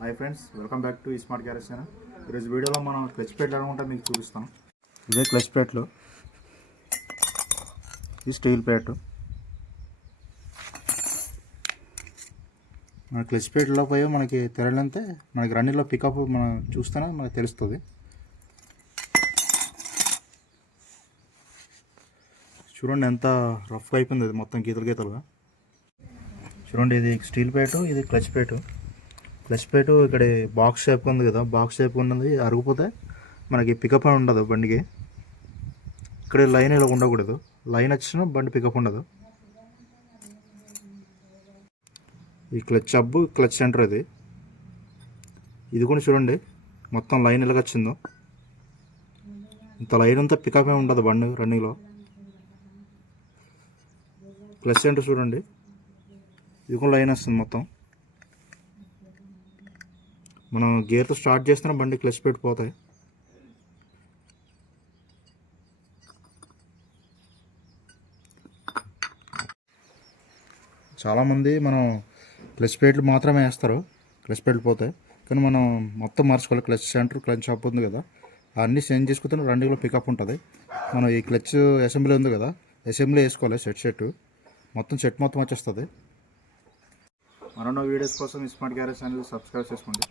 Hi friends welcome back to smart garage channel ఈరోజు వీడియోలో మనం క్లచ్ ప్లేట్లు అనుకుంటే మీకు చూపిస్తాం ఇదే క్లచ్ ప్లేట్లు. ఇది స్టీల్ ప్లేట్ మన క్లచ్ ప్లేట్లో పోయి మనకి తెరలంతే మనకి రన్నింగ్లో పికప్ మనం చూస్తేనే మనకు తెలుస్తుంది. చూడండి ఎంత రఫ్గా అయిపోయింది అది మొత్తం గీతలు గీతలుగా. చూడండి ఇది స్టీల్ ప్లేటు ఇది క్లచ్ ప్లేటు. క్లచ్ ప్లేటు ఇక్కడ బాక్స్ షేప్ ఉంది కదా బాక్స్ షేప్ ఉన్నది అరిగిపోతే మనకి పికప్ అని ఉండదు బండికి. ఇక్కడ లైన్ ఇలా ఉండకూడదు. లైన్ వచ్చినా బండి పికప్ ఉండదు. ఈ క్లచ్ అబ్బు క్లచ్ సెంటర్ ఇది. ఇది కూడా చూడండి మొత్తం లైన్ ఇలాగ వచ్చిందో. ఇంత లైన్ అంతా పికప్ ఏమి ఉండదు బండి రన్నింగ్లో క్లచ్ సెంటర్ చూడండి. ఇది కూడా లైన్ వస్తుంది మొత్తం. మనం గేర్తో స్టార్ట్ చేస్తున్న బండి క్లచ్ పెట్టిపోతాయి. చాలామంది మనం క్లచ్ ప్లేట్లు మాత్రమే వేస్తారు క్లచ్ ప్లేట్లు పోతాయి కానీ మనం మొత్తం మార్చుకోవాలి క్లచ్ సెంటర్ క్లచ్ షాప్ ఉంది కదా అన్నీ చేంజ్ చేసుకుంటే రెండులో పికప్ ఉంటుంది. మనం ఈ క్లచ్ అసెంబ్లీ ఉంది కదా అసెంబ్లీ వేసుకోవాలి సెట్ సెట్ మొత్తం సెట్ మొత్తం వచ్చేస్తుంది. మరొన్న వీడియోస్ కోసం స్మార్ట్ గ్యారేజ్ ఛానల్ సబ్స్క్రైబ్ చేసుకోండి.